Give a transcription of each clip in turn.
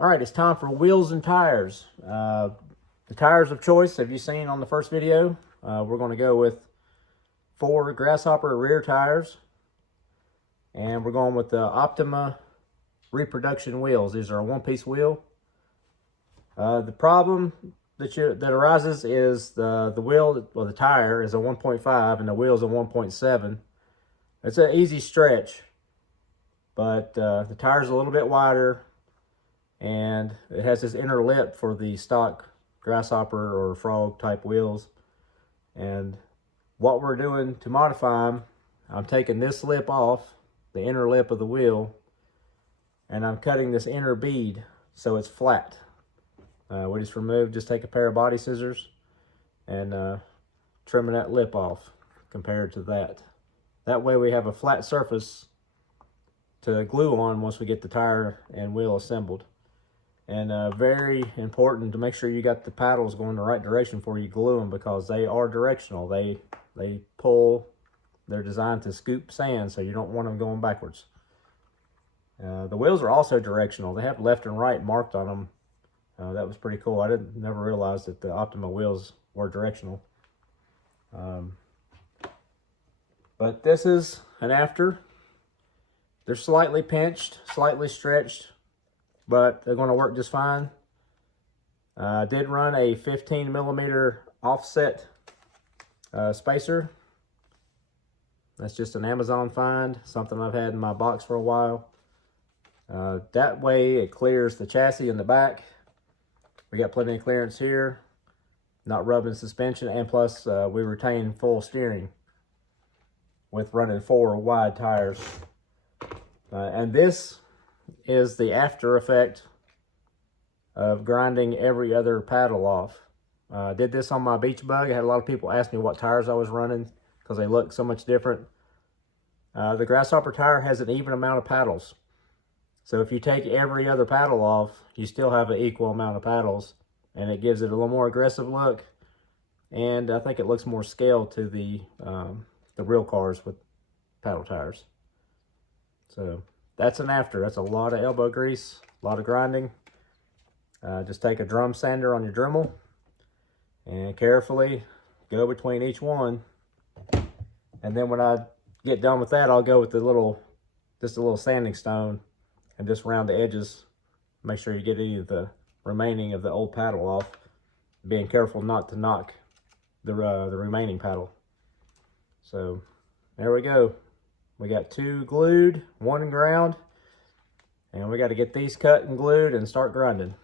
All right, it's time for wheels and tires. The tires of choice, have you seen on the first video? We're going to go with 4 Grasshopper rear tires. And we're going with the Optima reproduction wheels. These are a one-piece wheel. The problem that arises is the wheel, or the tire, is a 1.5 and the wheel is a 1.7. It's an easy stretch, but the tire's a little bit wider, and it has this inner lip for the stock Grasshopper or Frog type wheels. And what we're doing to modify them, I'm taking this lip off, the inner lip of the wheel, and I'm cutting this inner bead so it's flat. We just take a pair of body scissors and trimming that lip off compared to that. That way we have a flat surface to glue on once we get the tire and wheel assembled. And very important to make sure you got the paddles going the right direction before you glue them, because they are directional. They pull. They're designed to scoop sand, so you don't want them going backwards. The wheels are also directional. They have left and right marked on them. That was pretty cool. I never realized that the Optima wheels were directional. But this is an after. They're slightly pinched, slightly stretched, but they're going to work just fine. I did run a 15mm offset spacer. That's just an Amazon find, something I've had in my box for a while. That way it clears the chassis in the back. We got plenty of clearance here, not rubbing suspension, and plus we retain full steering with running 4 wide tires. And this is the after effect of grinding every other paddle off. I did this on my beach bug. I had a lot of people ask me what tires I was running because they look so much different. The Grasshopper tire has an even amount of paddles. So if you take every other paddle off, you still have an equal amount of paddles, and it gives it a little more aggressive look. And I think it looks more scaled to the real cars with paddle tires. So that's an after. That's a lot of elbow grease, a lot of grinding. Just take a drum sander on your Dremel and carefully go between each one. And then when I get done with that, I'll go with just a little sanding stone and just round the edges. Make sure you get any of the remaining of the old paddle off, being careful not to knock the remaining paddle. So there we go. We got 2 glued, 1 ground, and we got to get these cut and glued and start grinding.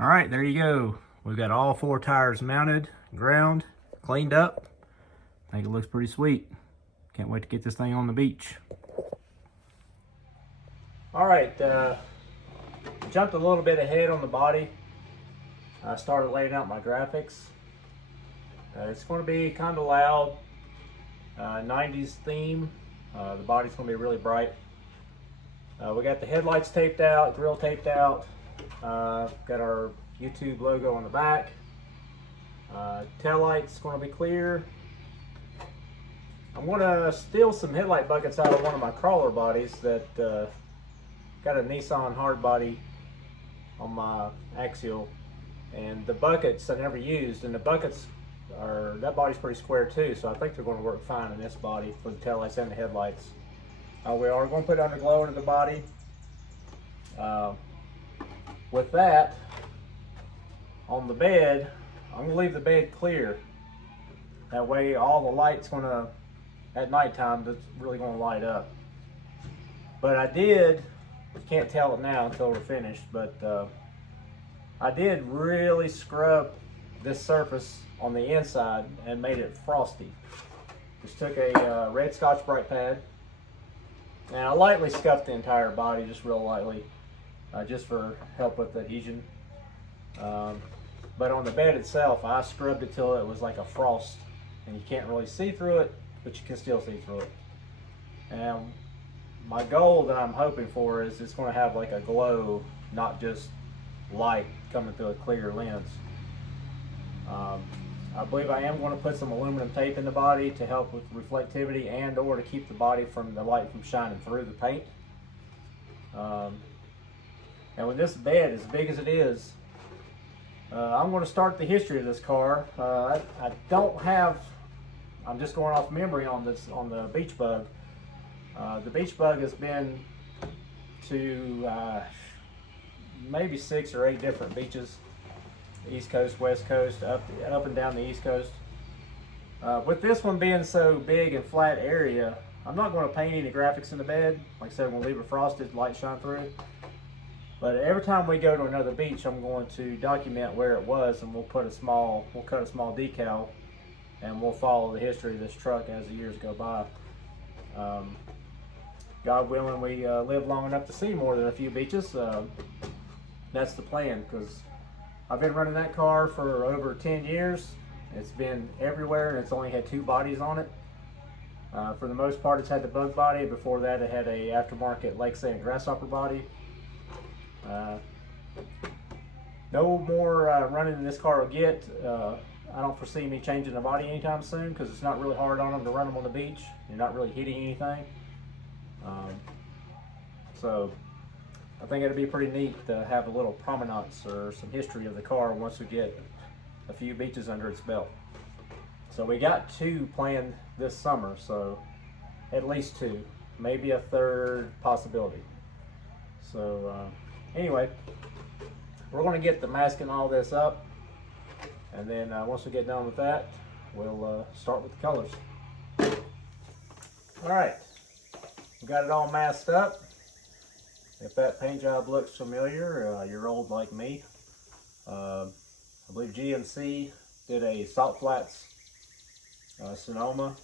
All right, there you go. We've got all 4 tires mounted, ground, cleaned up. I think it looks pretty sweet. Can't wait to get this thing on the beach. All right, jumped a little bit ahead on the body. I started laying out my graphics. It's going to be kind of loud, 90s theme. The body's going to be really bright. We got the headlights taped out, grill taped out. Got our YouTube logo on the back. Tail lights going to be clear. I'm going to steal some headlight buckets out of one of my crawler bodies that got a Nissan hard body on my axial, and the buckets I never used, and the buckets that body's pretty square too, so I think they're going to work fine in this body for the tail lights and the headlights. We are going to put underglow into the body. With that, on the bed, I'm going to leave the bed clear. That way all the light's going to, at nighttime, that's really going to light up. But I did, you can't tell it now until we're finished, but I did really scrub this surface on the inside and made it frosty. Just took a red Scotch-Brite pad, and I lightly scuffed the entire body, just real lightly. Just for help with adhesion. But on the bed itself, I scrubbed it till it was like a frost, and you can't really see through it, but you can still see through it. And my goal that I'm hoping for is it's going to have like a glow, not just light coming through a clear lens. I believe I am going to put some aluminum tape in the body to help with reflectivity and or to keep the body from the light from shining through the paint. And with this bed as big as it is, I'm going to start the history of this car. I don't have, I'm just going off memory on this, on the Beach Bug. The Beach Bug has been to maybe 6 or 8 different beaches, East Coast, West Coast, up and down the East Coast. With this one being so big and flat area, I'm not going to paint any graphics in the bed. Like I said, I'm going to leave it frosted, light shine through. But every time we go to another beach, I'm going to document where it was, and we'll cut a small decal, and we'll follow the history of this truck as the years go by. God willing, we live long enough to see more than a few beaches. That's the plan, because I've been running that car for over 10 years. It's been everywhere, and it's only had 2 bodies on it. For the most part, it's had the bug body. Before that, it had a aftermarket Lake Sand grasshopper body. No more running than this car will get. I don't foresee me changing the body anytime soon, because it's not really hard on them to run them on the beach. You're not really hitting anything. So I think it'd be pretty neat to have a little provenance or some history of the car once we get a few beaches under its belt. So we got 2 planned this summer, so at least 2, maybe a 3rd possibility. So anyway, we're going to get the masking all this up, and then once we get done with that, we'll start with the colors. All right, we got it all masked up. If that paint job looks familiar, you're old like me. I believe GMC did a Salt Flats Sonoma.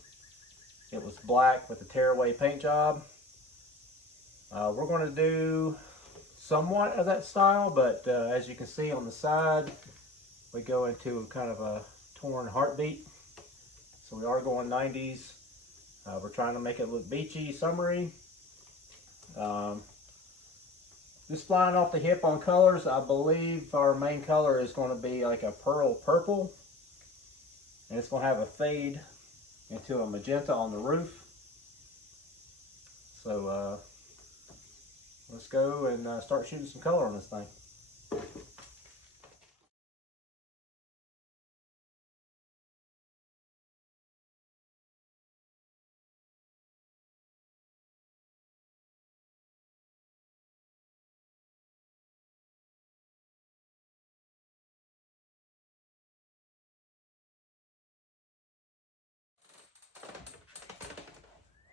It was black with a tearaway paint job. We're going to do somewhat of that style, but as you can see on the side, we go into kind of a torn heartbeat. So we are going 90s. We're trying to make it look beachy, summery. Just flying off the hip on colors, I believe our main color is going to be like a pearl purple, and it's going to have a fade into a magenta on the roof. So let's go and start shooting some color on this thing.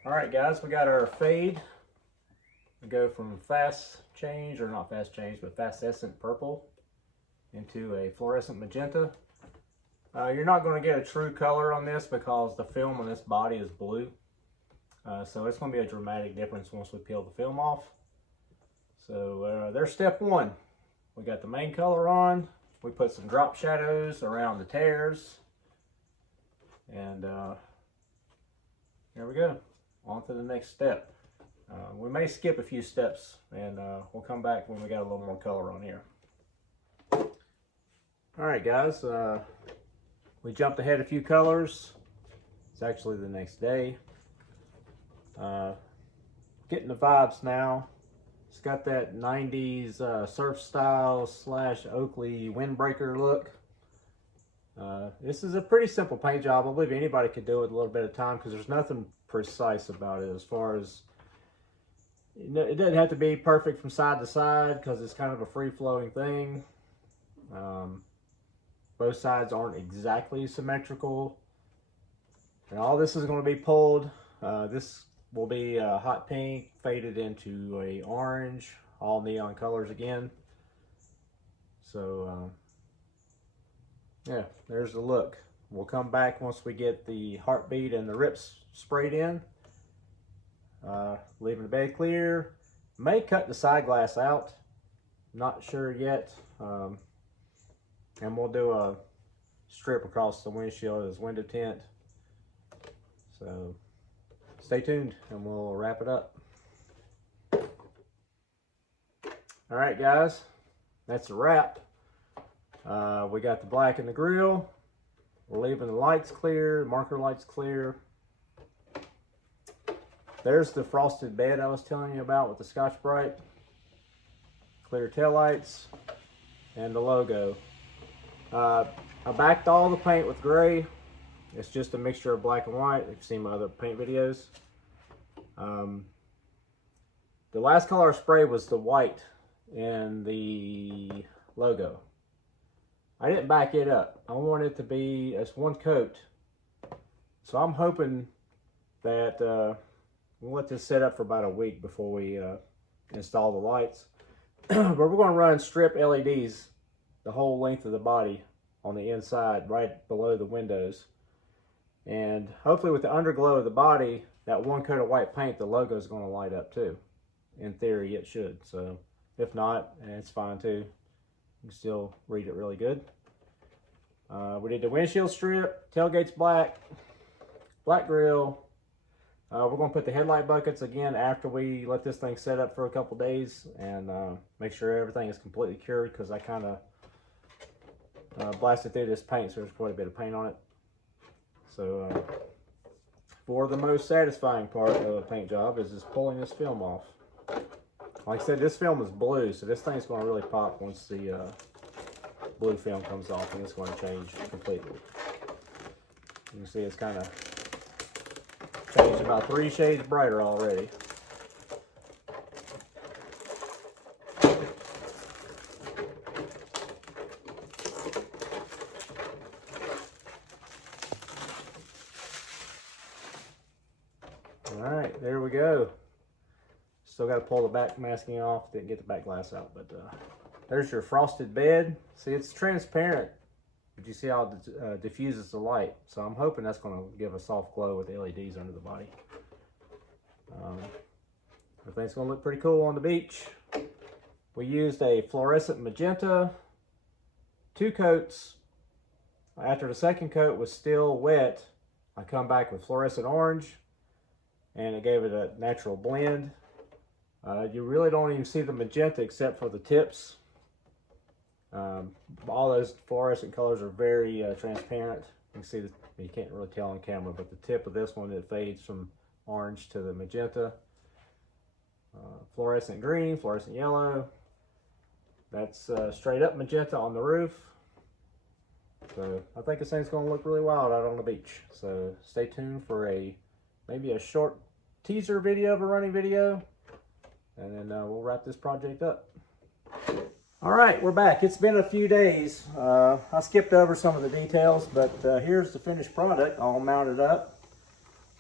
All right, guys, we got our fade. We go from fast change, or not fast change, but fastescent purple into a fluorescent magenta. You're not going to get a true color on this because the film on this body is blue. So it's going to be a dramatic difference once we peel the film off. So there's step 1. We got the main color on. We put some drop shadows around the tears. And there we go. On to the next step. We may skip a few steps, and we'll come back when we got a little more color on here. All right, guys, we jumped ahead a few colors. It's actually the next day. Getting the vibes now. It's got that 90s surf style / Oakley windbreaker look. This is a pretty simple paint job. I believe anybody could do it a little bit of time, because there's nothing precise about it as far as, it doesn't have to be perfect from side to side because it's kind of a free-flowing thing. Both sides aren't exactly symmetrical. And all this is going to be pulled. This will be hot pink faded into a orange, all neon colors again. So yeah, there's the look. We'll come back once we get the heartbeat and the rips sprayed in. Leaving the bed clear. May cut the side glass out. Not sure yet. and we'll do a strip across the windshield as window tint. So stay tuned and we'll wrap it up. All right, guys, that's a wrap. We got the black in the grill. We're leaving the lights clear, marker lights clear. There's the frosted bed I was telling you about with the Scotch-Brite. Clear taillights and the logo. I backed all the paint with gray. It's just a mixture of black and white. If you've seen my other paint videos. The last color I sprayed was the white in the logo. I didn't back it up. I want it to be as one coat. So I'm hoping that we'll let this set up for about a week before we install the lights. But we're going to run strip LEDs the whole length of the body on the inside, right below the windows. And hopefully with the underglow of the body, that one coat of white paint, the logo is going to light up too. In theory, it should. So if not, it's fine too. You can still read it really good. We did the windshield strip, tailgate's black, black grill. We're going to put the headlight buckets again after we let this thing set up for a couple days and make sure everything is completely cured, because I kind of blasted through this paint, so there's quite a bit of paint on it. So for the most satisfying part of a paint job is just pulling this film off. Like I said, this film is blue, so this thing's going to really pop once the blue film comes off, and it's going to change completely. You can see it's kind of changed about 3 shades brighter already. Alright, there we go. Still got to pull the back masking off, didn't get the back glass out, but there's your frosted bed. See, it's transparent, but you see how it diffuses the light. So I'm hoping that's going to give a soft glow with the LEDs under the body. I think it's going to look pretty cool on the beach. We used a fluorescent magenta, 2 coats. After the second coat was still wet, I come back with fluorescent orange, and it gave it a natural blend. You really don't even see the magenta except for the tips. All those fluorescent colors are very transparent. You can see that, you can't really tell on camera, but the tip of this one, it fades from orange to the magenta. Fluorescent green, fluorescent yellow. That's straight up magenta on the roof. So I think this thing's going to look really wild out on the beach. So stay tuned for maybe a short teaser video of a running video, and then we'll wrap this project up. All right, we're back. It's been a few days. I skipped over some of the details, but here's the finished product all mounted up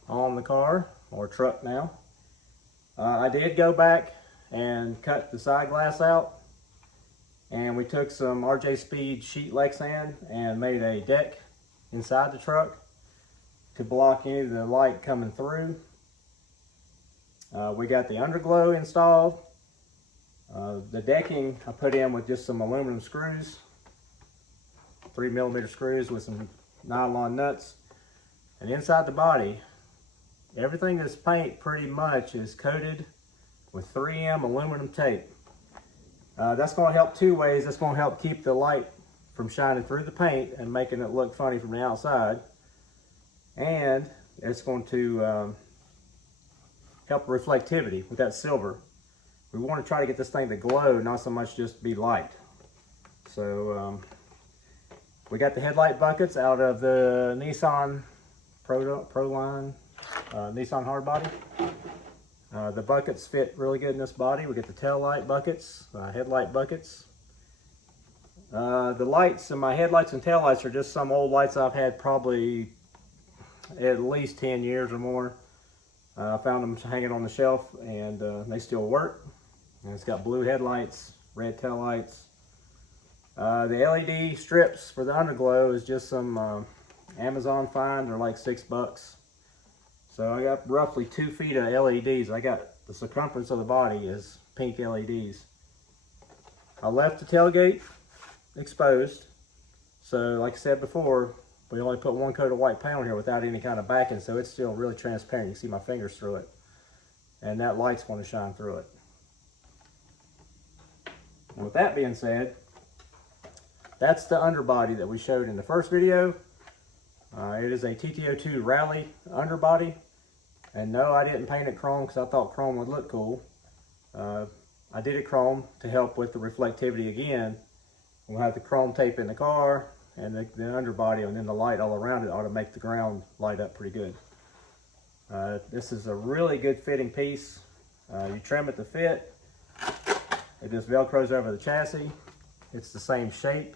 on the car, or truck now. I did go back and cut the side glass out, and we took some RJ Speed sheet Lexan and made a deck inside the truck to block any of the light coming through. We got the underglow installed. The decking I put in with just some aluminum screws, 3mm screws with some nylon nuts. And inside the body, everything that's paint pretty much is coated with 3M aluminum tape. That's going to help 2 ways. That's going to help keep the light from shining through the paint and making it look funny from the outside. And it's going to help reflectivity with that silver. We want to try to get this thing to glow, not so much just be light. So we got the headlight buckets out of the Nissan Proline Nissan hardbody. The buckets fit really good in this body. We get the tail light buckets, headlight buckets. The lights in my headlights and tail lights are just some old lights I've had probably at least 10 years or more. I found them hanging on the shelf, and they still work. And it's got blue headlights, red tail lights. The LED strips for the underglow is just some Amazon find. They're like $6. So I got roughly 2 feet of LEDs. I got the circumference of the body is pink LEDs. I left the tailgate exposed. So like I said before, we only put one coat of white paint on here without any kind of backing, so it's still really transparent. You can see my fingers through it. And that light's going to shine through it. And with that being said, that's the underbody that we showed in the first video. It is a TT02 Rally underbody. And no, I didn't paint it chrome because I thought chrome would look cool. I did it chrome to help with the reflectivity again. We'll have the chrome tape in the car and the underbody, and then the light all around it ought to make the ground light up pretty good. This is a really good fitting piece. You trim it to fit. It just velcros over the chassis. It's the same shape.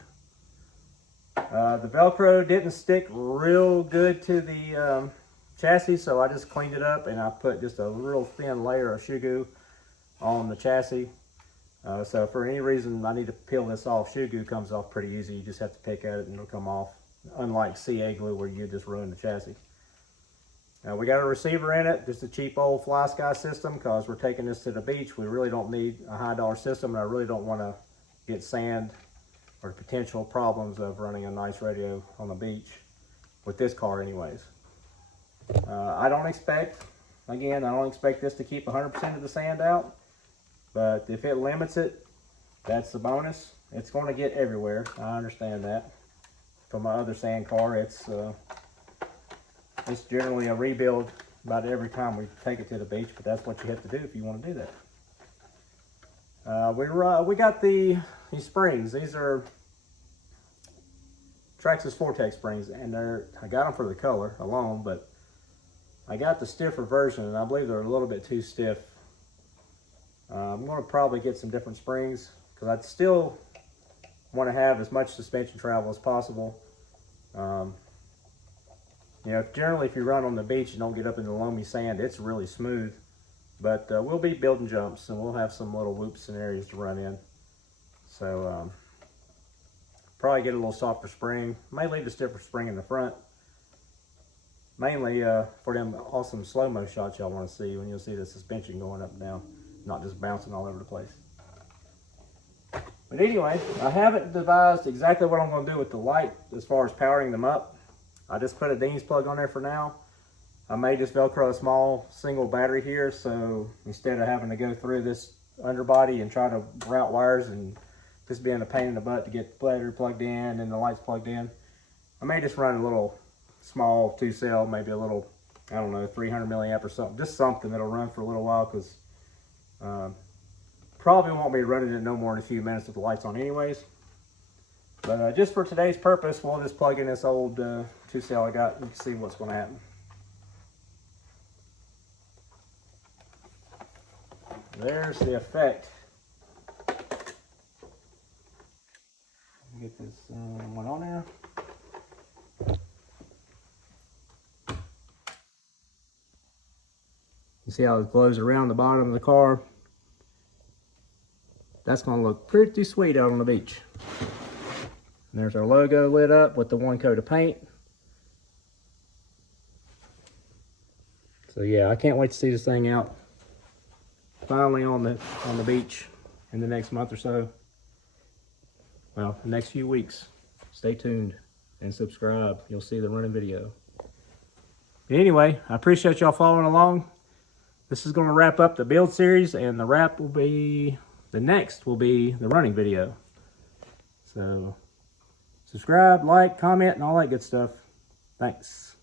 The Velcro didn't stick real good to the chassis, so I just cleaned it up and I put just a real thin layer of shoe goo on the chassis. So for any reason I need to peel this off, shoe goo comes off pretty easy. You just have to pick at it and it'll come off, unlike CA glue where you just ruin the chassis. We got a receiver in it, just a cheap old Fly Sky system, because we're taking this to the beach. We really don't need a high-dollar system, and I really don't want to get sand or potential problems of running a nice radio on the beach with this car anyways. I don't expect this to keep 100% of the sand out, but if it limits it, that's the bonus. It's going to get everywhere. I understand that. For my other sand car, it's generally a rebuild about every time we take it to the beach, but that's what you have to do if you want to do that. We got these springs. These are Traxxas Vortex springs, and I got them for the color alone, but I got the stiffer version, and I believe they're a little bit too stiff. I'm going to probably get some different springs, because I'd still want to have as much suspension travel as possible. You know, generally if you run on the beach and don't get up in the loamy sand, it's really smooth. But we'll be building jumps, and we'll have some little whoops and areas to run in. So probably get a little softer spring. May leave the stiffer spring in the front. Mainly for them awesome slow-mo shots y'all want to see, when you'll see the suspension going up and down, not just bouncing all over the place. But anyway, I haven't devised exactly what I'm going to do with the light as far as powering them up. I just put a Dean's plug on there for now. I may just Velcro a small single battery here, so instead of having to go through this underbody and try to route wires and just being a pain in the butt to get the battery plugged in and the lights plugged in, I may just run a little small 2-cell, maybe a little, I don't know, 300 milliamp or something, just something that'll run for a little while, because probably won't be running it no more than a few minutes with the lights on anyways. But just for today's purpose, we'll just plug in this old 2-cell I got and see what's going to happen. There's the effect. Get this one on there. You see how it glows around the bottom of the car? That's going to look pretty sweet out on the beach. And there's our logo lit up with the one coat of paint. So yeah, I can't wait to see this thing out finally on the beach in the next month or so. Well, the next few weeks. Stay tuned and subscribe. You'll see the running video. But anyway, I appreciate y'all following along. This is going to wrap up the build series, and the next will be the running video. So subscribe, like, comment, and all that good stuff. Thanks.